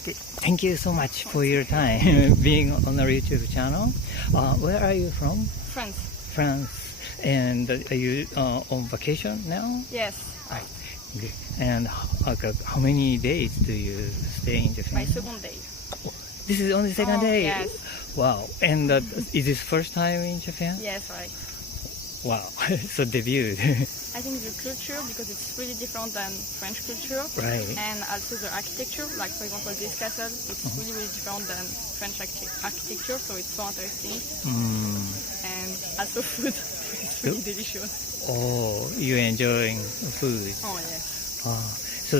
Okay, thank you so much for your time being on our YouTube channel. Where are you from? France. France. And are you on vacation now? Yes. Right. Okay. And how many days do you stay in Japan? My second day. This is only second day? Yes. Wow. And is this first time in Japan? Yes, right. Wow. So debut. I think the culture, because it's really different than French culture. Right. And also the architecture, like for example this castle, it's really, really different than French architecture, so it's so interesting. And also food, it's really delicious. Oh, you're enjoying food. Oh, yes. So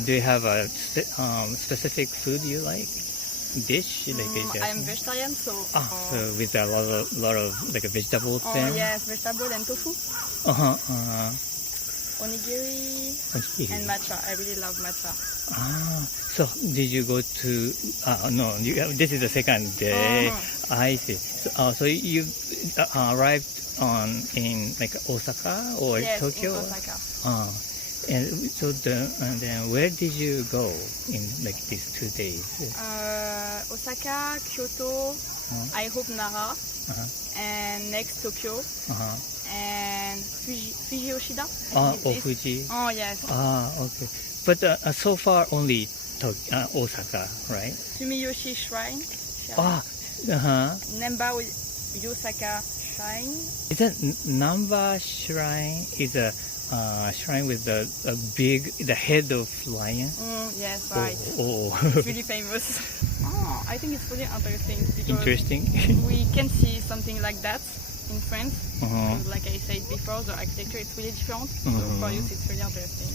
do you have a specific food you like? Dish? I'm vegetarian, so... So with a lot of like vegetables then? Oh, yes, vegetable and tofu. Onigiri and matcha. I really love matcha. So did you go to... no, this is the second day. I see. So you arrived in like Osaka or Tokyo? Yes, in Osaka. And so then where did you go in like these 2 days? Osaka, Kyoto, I hope Nara, and next Tokyo, and Fuji Yoshida. Fuji. Oh, yes. Okay. But so far only Osaka, right? Sumiyoshi Shrine. Namba Yosaka Shrine. Is that Namba Shrine is a shrine with the head of lion? Yes, right. It's really famous. I think it's really interesting because we can see something like that in France. Because like I said before, the architecture is really different. So for us, it's really interesting.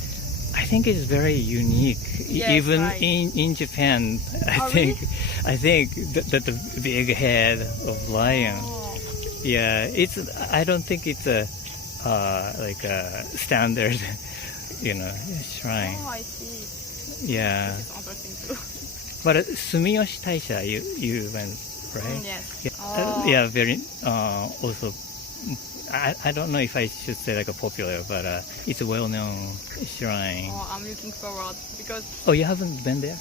I think it's very unique, even in Japan. I think that the big head of lion. Yeah, I don't think it's a like a standard, shrine. Oh, I see. Yeah. This is interesting too. But Sumiyoshi Taisha, you went, right? Yes. Yeah, very also. I don't know if I should say like a popular, but it's a well-known shrine. Oh, I'm looking forward because. Oh, you haven't been there?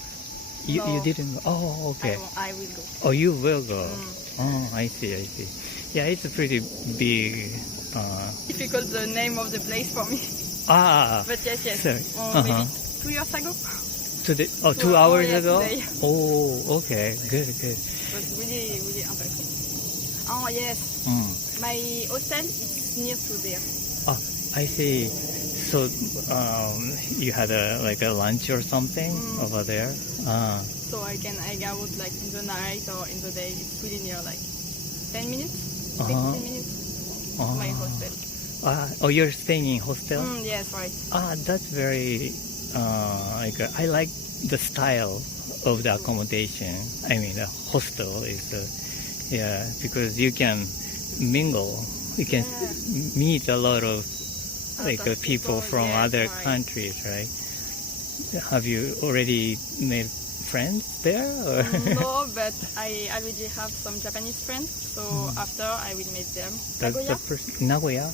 You No. didn't go? Oh, okay. I will go. Oh, you will go. Oh, I see. Yeah, it's a pretty big. Difficult the name of the place for me. But yes. Sorry. Maybe 2 years ago. 2 hours ago? Today. Oh, okay. Good. It was really, really interesting. Oh, yes. My hostel is near to there. Oh, I see. So, you had a lunch or something over there? So I can hang out like in the night or in the day. It's really near, like 10 minutes, 15 minutes. My hostel. Oh, you're staying in hostel? Yes, right. That's very I like the style of the accommodation. I mean, the hostel is because you can mingle. You can meet a lot of people from other countries, right? Have you already made friends there? Or? No, but I already have some Japanese friends, so after I will meet them. Nagoya?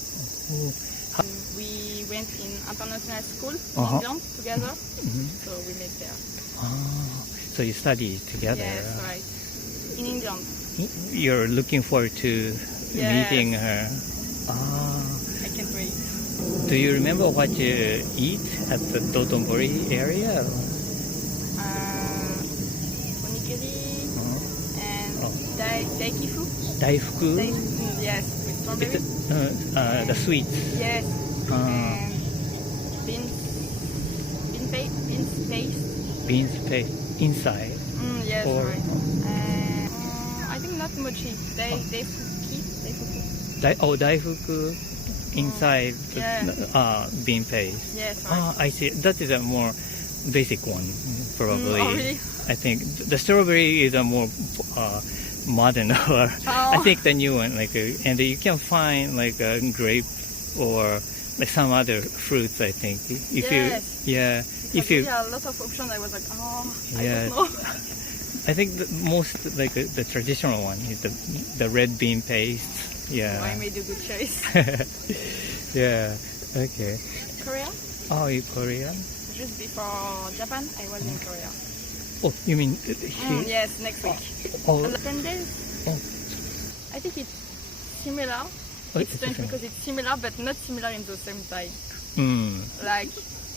We went in international school in England together, so we met there. So you study together? Yes, right. In England. You're looking forward to meeting her? I can't wait. Do you remember what you eat at the Dotonbori area? Onigiri and daikifu. Daifuku? Yes, with strawberry. The sweet. Yes. And beans paste. Beans paste inside? Yes, right. I think not much. Daifuku inside bean paste. Yes, right. I see. That is a more basic one, probably. Really? I think the strawberry is a more modern or I think the new one, and you can find a grape or some other fruits. I think if if you a lot of options, I was like, I don't know. I think the most the traditional one is the red bean paste. Yeah. So I made a good choice. Yeah. Okay. Korea? Oh, you Korean? Just before Japan, I was in Korea. Oh, you mean here? Yes, next week. Oh, 10 days. oh. I think it's similar. Oh, It's strange because it's similar, but not similar in the same time. Like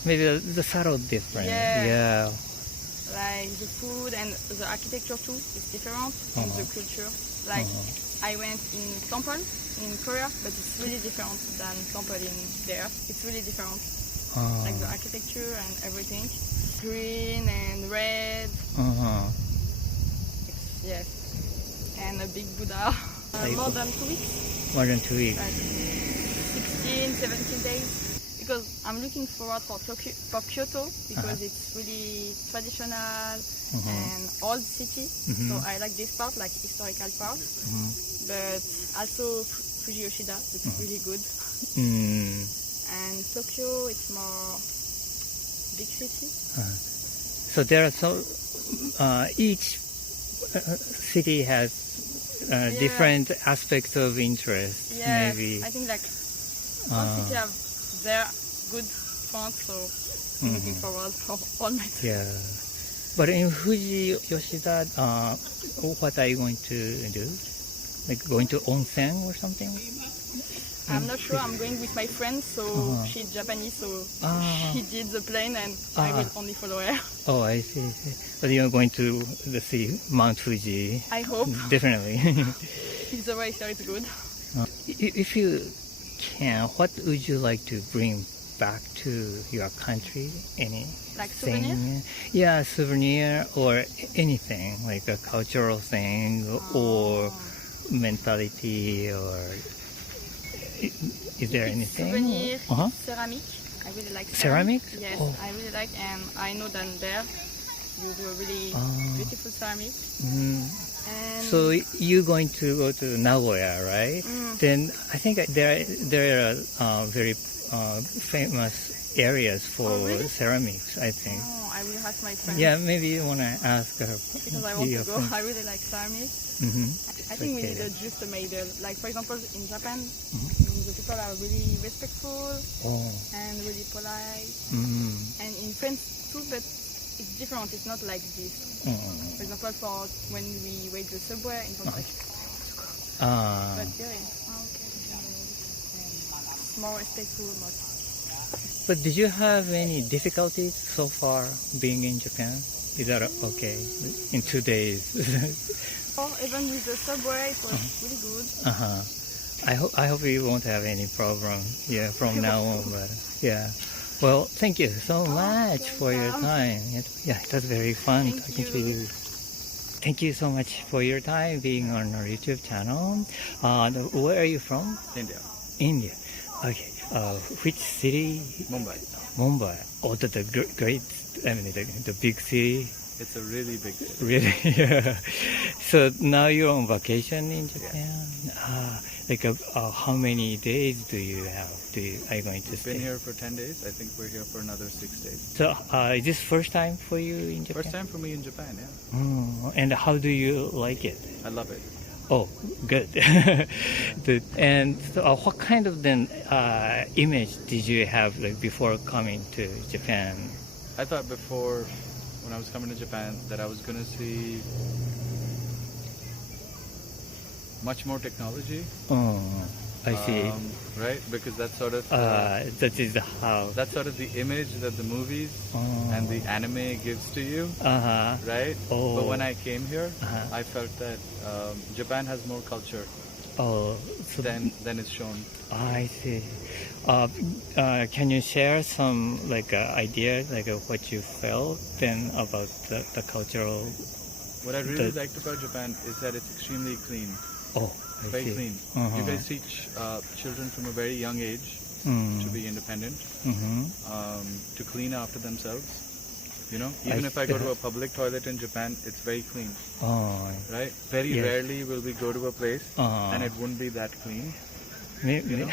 Maybe the subtle difference. Yeah. Like the food and the architecture too is different, and the culture. Like I went in temple in Korea, but it's really different than temple in there. It's really different. Like the architecture and everything. Green and red. Yes. And a big Buddha. More than 2 weeks. More than 2 weeks. Like 16, 17 days. Because I'm looking forward for Kyoto because it's really traditional and old city. So I like this part, like historical part. But also Fuji Yoshida, it's really good. And Tokyo, it's more big city. So there are each city has different aspects of interest. Yeah, maybe. I think like all city have their good points, so I'm looking forward for all my trips. Yeah. But in Fuji Yoshida, what are you going to do? Like going to onsen or something? I'm not sure. I'm going with my friend, so she's Japanese, so she did the plane, and I will only follow her. Oh, I see. But you're going to see Mount Fuji. I hope. Definitely. If the weather is good. If you can, what would you like to bring back to your country? Any Like souvenir? Yeah, souvenir or anything, like a cultural thing or mentality or... Is there anything? Souvenir, ceramic. I really like ceramic. Yes, I really like, and I know that there you do a really beautiful ceramic. And so you're going to go to Nagoya, right? Then I think there are very famous areas for ceramics, I think. Oh, I will ask my friend. Yeah, maybe you want to ask her. Because I want to go. I really like ceramics. I think we need a just made. Like for example, in Japan, the people are really respectful and really polite. And in France too, but it's different. It's not like this. For example, for when we wait the subway in France, but yeah, more respectful, more. But did you have any difficulties so far being in Japan? Is that okay in 2 days? Even with the subway, it was really good. I hope you won't have any problem. Yeah, from now on. But yeah. Well, thank you so much for your time. Yeah, it was very fun talking to you. Thank you so much for your time being on our YouTube channel. Where are you from? India. India. Okay. Which city? Mumbai. Mumbai. Oh, the great, I mean, the big city. It's a really big city. Really? Yeah. So now you're on vacation in Japan? How many days do you have? Are you going to stay? Been here for 10 days. I think we're here for another 6 days. So is this first time for you in Japan? First time for me in Japan, yeah. And how do you like it? I love it. Oh, good. And so, what kind of image did you have before coming to Japan? I thought before, when I was coming to Japan, that I was going to see much more technology. Oh, I see. Right? Because that's sort of that is how. That's sort of the image that the movies and the anime gives to you. Right? Oh. But when I came here, I felt that Japan has more culture than is shown. I see. Can you share some ideas of what you felt then about the cultural? What I really liked about Japan is that it's extremely clean. Oh, very clean. You guys teach children from a very young age to be independent, to clean after themselves. You know, even if I go to a public toilet in Japan, it's very clean. Right? Very rarely will we go to a place and it wouldn't be that clean. Maybe, you know?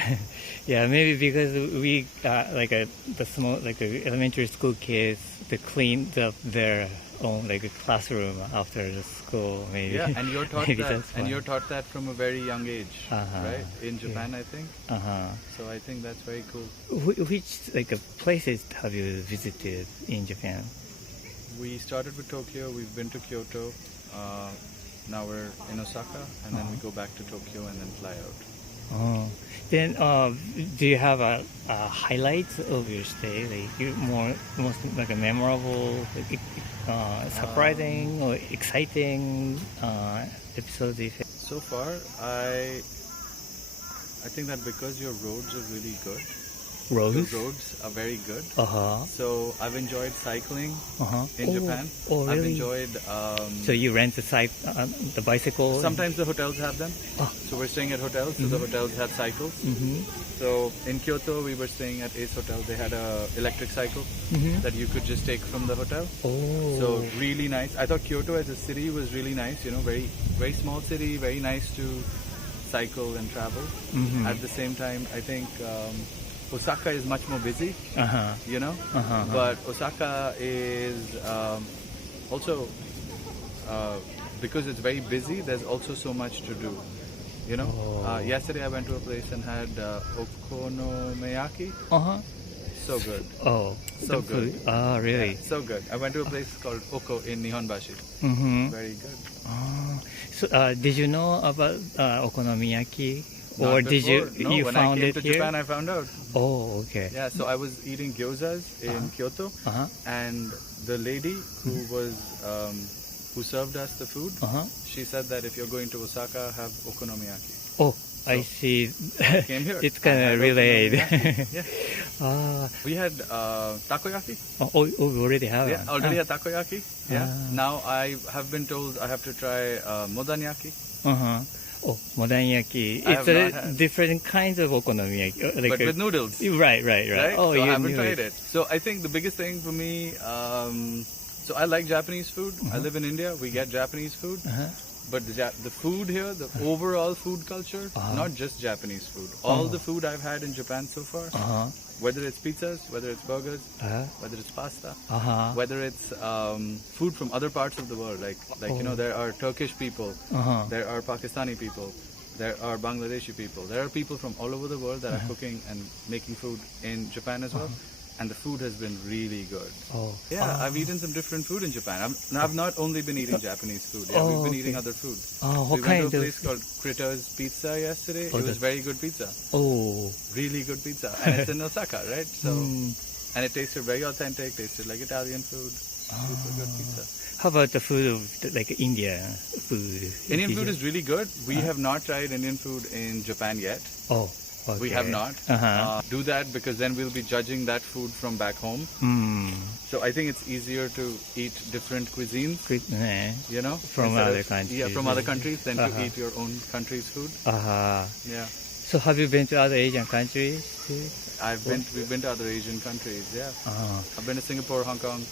Yeah, maybe because we the small elementary school kids to clean their own classroom after the school, maybe. Yeah, and you're taught that, and you're taught that from a very young age, right? In Japan, I think. So I think that's very cool. Which places have you visited in Japan? We started with Tokyo. We've been to Kyoto. Now we're in Osaka, and then we go back to Tokyo and then fly out. Then, do you have a highlights of your stay? Like most like a memorable, surprising or exciting episodes? So far, I think that because your roads are really good. Roads? The roads are very good. Uh-huh. So I've enjoyed cycling in Japan. Oh, really? I've enjoyed... so you rent the bicycle? Sometimes the hotels have them. Oh. So we're staying at hotels, so the hotels have cycles. So in Kyoto, we were staying at Ace Hotel. They had a electric cycle that you could just take from the hotel. Oh. So really nice. I thought Kyoto as a city was really nice. You know, very, very small city, very nice to cycle and travel. At the same time, I think... Osaka is much more busy, you know, but Osaka is also, because it's very busy, there's also so much to do, you know. Yesterday I went to a place and had okonomiyaki. So good. Oh, so good. Oh, really? Yeah, so good. I went to a place called Oko in Nihonbashi. Very good. So, did you know about okonomiyaki? Not Or did before. you No, you when found I came it to here? Japan, I found out. Oh, okay. Yeah, so I was eating gyozas in Kyoto, and the lady who was who served us the food, she said that if you're going to Osaka, have okonomiyaki. Oh, I see. Came here. It's kind of related. Yeah. We had takoyaki. Oh, we already have Yeah, it. already had takoyaki. Yeah. Now I have been told I have to try modanyaki. Oh, modanyaki. I It's have not had. different kinds of okonomiyaki. Like But with noodles. Right. Oh, so you I haven't knew tried it. So I think the biggest thing for me, so I like Japanese food. I live in India. We get Japanese food. But the food here, the overall food culture, not just Japanese food. All the food I've had in Japan so far, whether it's pizzas, whether it's burgers, whether it's pasta, whether it's food from other parts of the world, like you know, there are Turkish people, there are Pakistani people, there are Bangladeshi people, there are people from all over the world that are cooking and making food in Japan as well. And the food has been really good. Yeah, I've eaten some different food in Japan. I've not only been eating Japanese food. Yeah, we've been eating other food. We went to a place called Critter's Pizza yesterday. It was very good pizza. Oh, really good pizza, and it's in Osaka, right? So, and it tasted very authentic. Tasted like Italian food. Super good pizza. How about the food of like India food? Indian food is really good. We have not tried Indian food in Japan yet. Oh. Okay. We have not. Do that because then we'll be judging that food from back home. So I think it's easier to eat different cuisines, you know, from other countries. Yeah, from other countries than to eat your own country's food. Yeah. So have you been to other Asian countries too? We've been to other Asian countries. Yeah. I've been to Singapore, Hong Kong,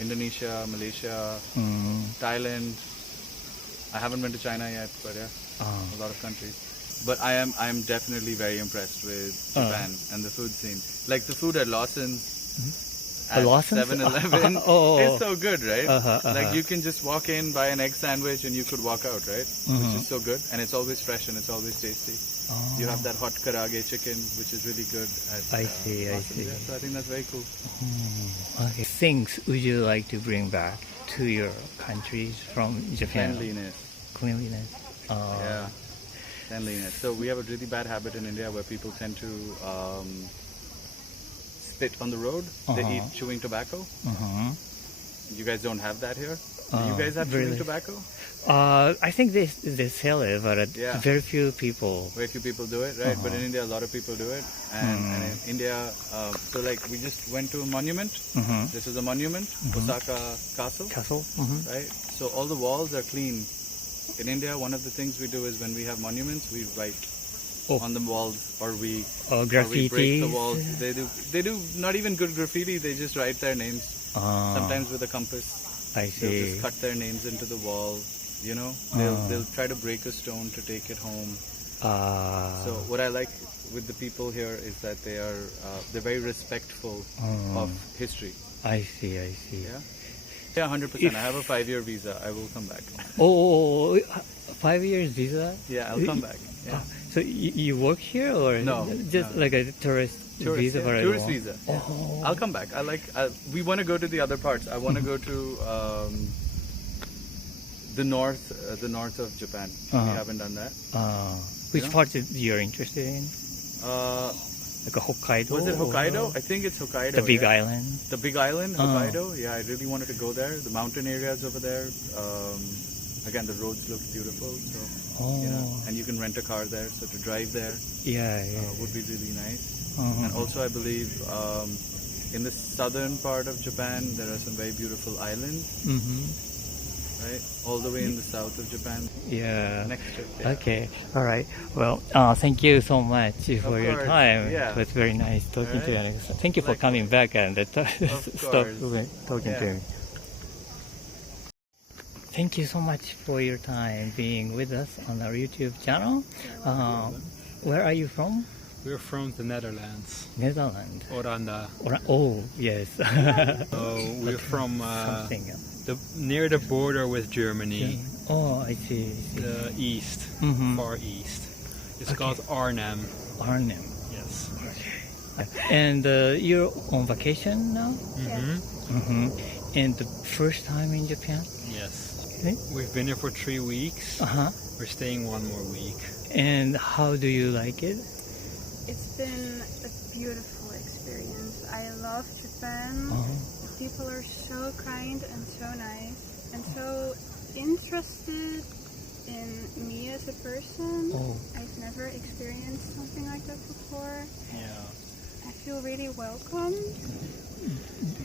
Indonesia, Malaysia, Thailand. I haven't been to China yet, but yeah, a lot of countries. But I am definitely very impressed with Japan and the food scene. Like the food at Lawson's at 7-Eleven is so good, right? Like you can just walk in, buy an egg sandwich, and you could walk out, right? Which is so good, and it's always fresh and it's always tasty. You have that hot karage chicken, which is really good. I see. Yeah, so I think that's very cool. Okay. Things would you like to bring back to your countries from Japan? Cleanliness. Yeah. Cleanliness. So we have a really bad habit in India where people tend to spit on the road. They eat chewing tobacco. You guys don't have that here? Do you guys have chewing tobacco? I think they sell it, but very few people. Very few people do it, right? But in India, a lot of people do it. And in India, so like we just went to a monument. This is a monument, Osaka Castle. Right? So all the walls are clean. In India, one of the things we do is when we have monuments, we write on the walls, or we break the walls. They do not even good graffiti. They just write their names. Sometimes with a compass. I see. They'll just cut their names into the wall. You know, they'll try to break a stone to take it home. So what I like with the people here is that they're very respectful of history. I see. Yeah. Yeah, 100%. I have a 5-year visa. I will come back. Oh, 5 years visa? Yeah, I'll come back. Yeah. So you work here or No, just no. like a tourist visa? Yeah, for tourist everyone? visa. Yeah. Oh. I'll come back. We want to go to the other parts. I want to go to the north of Japan. We haven't done that. Which Yeah. part you're interested in? Like a Hokkaido? Was it Hokkaido? or I think it's Hokkaido. The Big yeah. Island? The Big Island, Hokkaido. Yeah, I really wanted to go there. The mountain areas over there. Again, the roads look beautiful. So, and you can rent a car there. So to drive there would be really nice. And also, I believe in the southern part of Japan, there are some very beautiful islands. Right, all the way in the south of Japan. Yeah. Next trip. Yeah. Okay. All right. Well, thank you so much for your course, time. yeah. It was very nice talking to you. Alright. And thank you for coming back and stop course. talking to Yeah. me. Thank you so much for your time being with us on our YouTube channel. Where are you from? We're from the Netherlands, Netherlands. Oranda. Oh, yes. So we're from Something else. near the border with Germany, Oh, I see. the east, Mhm. far east. It's Okay. called Arnhem. Arnhem. Yes. And you're on vacation now? Mm-hmm. And the first time in Japan? Yes. Okay. We've been here for 3 weeks. Uh-huh. We're staying 1 more week. And how do you like it? It's been a beautiful experience. I love Japan. The people are so kind and so nice and so interested in me as a person. I've never experienced something like that before. Yeah. I feel really welcome.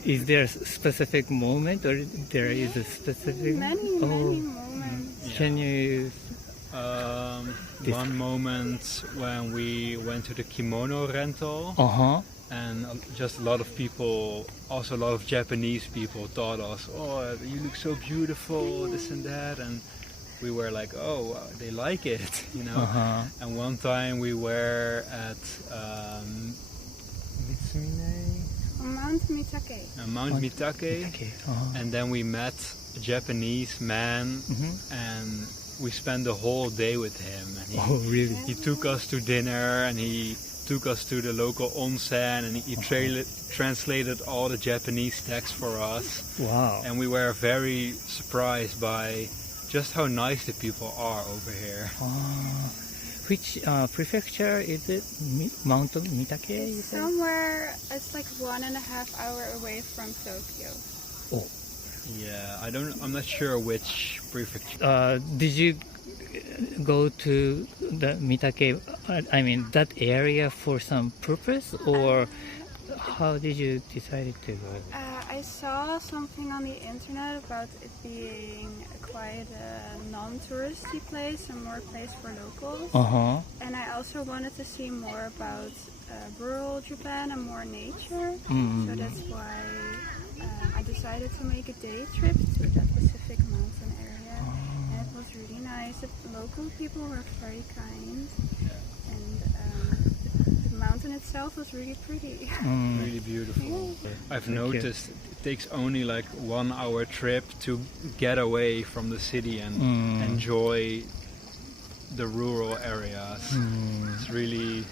Is there a specific moment or there is a specific... Many moments. Can you... One moment when we went to the kimono rental, and just a lot of people, also a lot of Japanese people, taught us, "Oh, you look so beautiful," this and that, and we were like, "Oh, they like it," you know. And one time we were at Mount Mitake. Mount Mitake, and then we met a Japanese man, and we spent the whole day with him. And really? he took us to dinner, and he took us to the local onsen, and he translated all the Japanese text for us. Wow. And we were very surprised by just how nice the people are over here. Which prefecture is it? Mount Mitake? You said? Somewhere, it's like 1.5 hours away from Tokyo. Oh. Yeah, I'm not sure which prefecture. Did you go to the Mitake, I mean that area for some purpose, or how did you decide to go? I saw something on the internet about it being quite a non-touristy place and more a place for locals. And I also wanted to see more about rural Japan and more nature. So that's why I decided to make a day trip to that Pacific mountain area. And it was really nice. The local people were very kind. And the mountain itself was really pretty. Really beautiful. I've noticed it takes only like 1 hour trip to get away from the city and enjoy the rural areas. It's really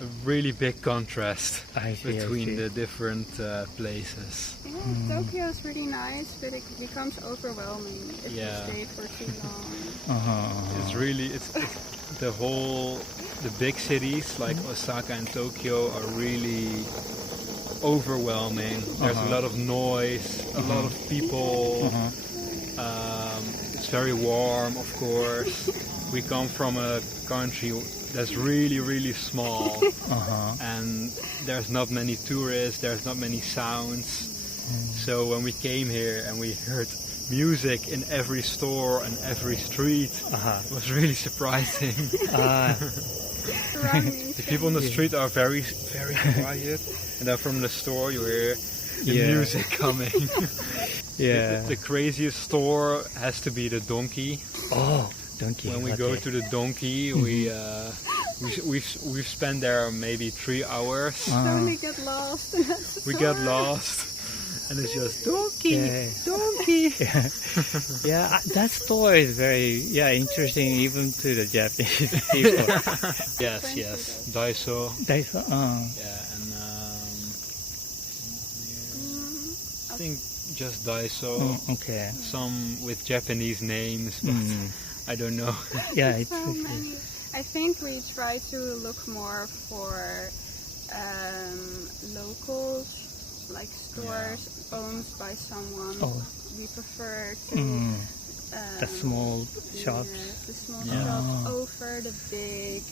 a really big contrast between the different places. Yeah, Tokyo is really nice, but it becomes overwhelming if you stay for too long. It's really the big cities like Osaka and Tokyo are really overwhelming. There's a lot of noise, a lot of people. It's very warm, of course. We come from a country that's really, really small, and there's not many tourists, there's not many sounds. So when we came here and we heard music in every store and every street, it was really surprising. The people on the street are very, very quiet, and then from the store you hear the music coming. The craziest store has to be the donkey. Oh, donkey. When we go to the donkey, we've spent there maybe 3 hours. So we get lost. We get lost, And it's just donkey, donkey. Yeah, that store is very interesting even to the Japanese people. Yes, Daiso. Daiso, Yeah, and I think just Daiso. okay. Some with Japanese names, but I don't know. Yeah, it's So many. I think we try to look more for local, like stores owned by someone. Oh. We prefer to the small shops. yes, the small shops over the big,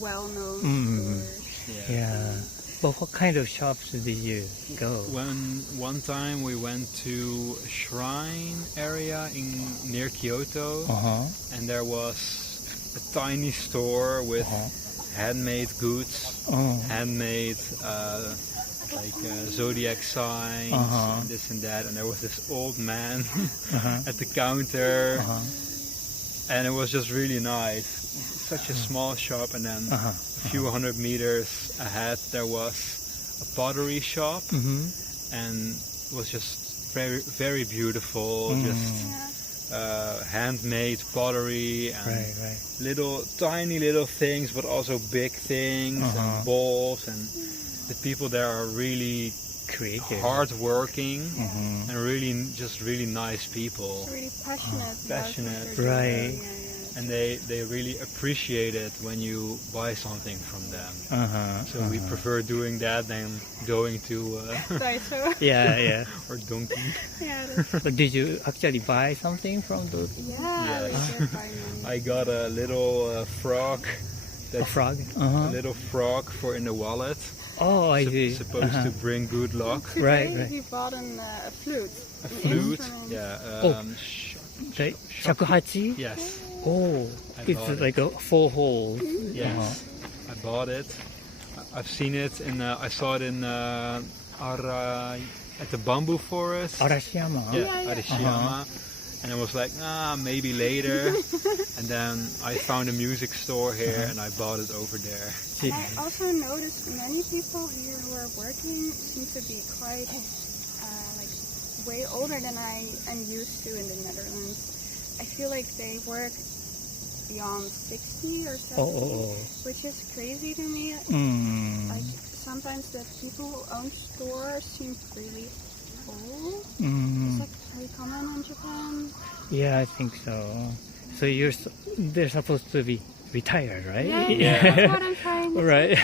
well-known stores. Yeah. But what kind of shops did you go? One time we went to a shrine area near Kyoto, and there was a tiny store with handmade goods, handmade zodiac signs, and this and that. And there was this old man at the counter, and it was just really nice. Such a small shop, and then a few hundred meters ahead there was a pottery shop, and it was just very, very beautiful. Just handmade pottery and tiny little things, but also big things and bowls. And the people there are really Creative. hardworking and really nice people. Really passionate. Passionate, about what they're right. doing. Yeah. And they really appreciate it when you buy something from them. So we prefer doing that than going to Daiso. Yeah. or Donkey. Yeah, that's, But did you actually buy something from the yeah, we did buy many. I got a little frog. a frog? A little frog for in the wallet. Oh, I see. Supposed to bring good luck. Right. He bought a flute. A flute. Instrument. Yeah. The shakuhachi? Yes. Oh, I it's bought like a 4 holes. Yes. I bought it. I've seen it in. I saw it in at the bamboo forest. Arashiyama? Yeah, Arashiyama. And I was like, maybe later. And then I found a music store here and I bought it over there. I also noticed many people here who are working seem to be quite way older than I am used to in the Netherlands. I feel like they work beyond 60 or 70, which is crazy to me. Like sometimes the people who own stores seem really old. It's like very common in Japan. Yeah, I think so. So they're supposed to be retired, right? Yeah, that's what I'm trying to say. Right.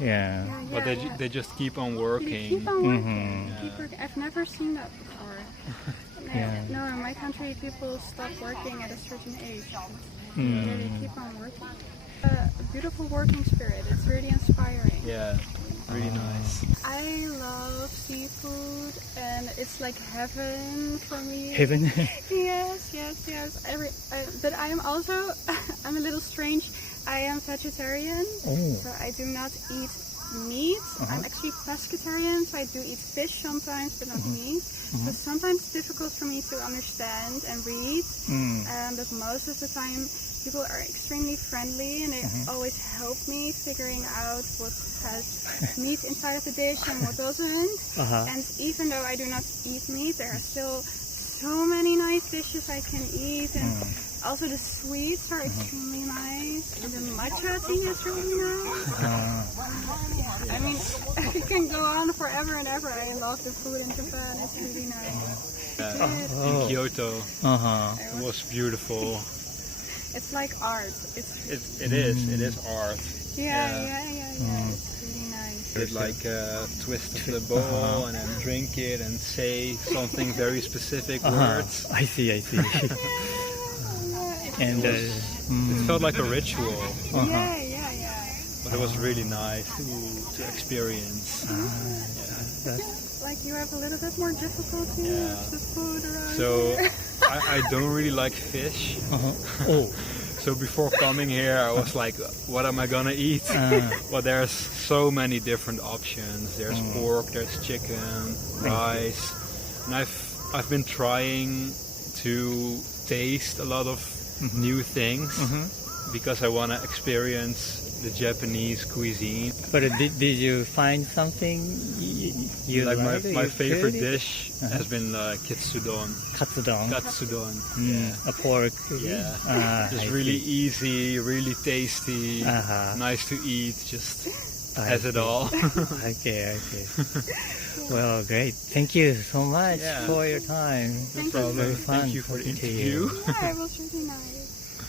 Yeah. But they just keep on They working. keep on working. I've never seen that before. No, in my country people stop working at a certain age. Here they keep on working. A beautiful working spirit. It's really inspiring. Yeah, really nice. I love seafood and it's like heaven for me. Heaven? Yes. But I am also, I'm a little strange. I am vegetarian, so I do not eat meat. I'm actually pescatarian, so I do eat fish sometimes, but not meat. So sometimes it's difficult for me to understand and read, but most of the time people are extremely friendly and they always help me figuring out what has meat inside of the dish and what doesn't. And even though I do not eat meat, there are still so many nice dishes I can eat, and also the sweets are extremely nice, and the matcha tea is really nice. I mean, it can go on forever and ever. I love the food in Japan, it's really nice. In Kyoto, it was beautiful. It's like art. It is art. Yeah. It's really nice. Did like twist of the bowl and then drink it and say something very specific words. I see. And It felt like a ritual, Yeah. but it was really nice to experience. Like you have a little bit more difficulty with the food around So here. I don't really like fish. So before coming here, I was like, what am I gonna eat? Well, there's so many different options. There's pork, there's chicken, rice, and I've been trying to taste a lot of new things because I want to experience the Japanese cuisine. But did you find something you like liked? my favorite dish has been katsudon. Katsudon. Katsudon. A pork. Yeah. Just really easy, really tasty, nice to eat. Just has it all. Okay. Well, great. Thank you so much for your time. No problem. Very fun. Thank you for the talking to interview. you. Yeah, it was really nice.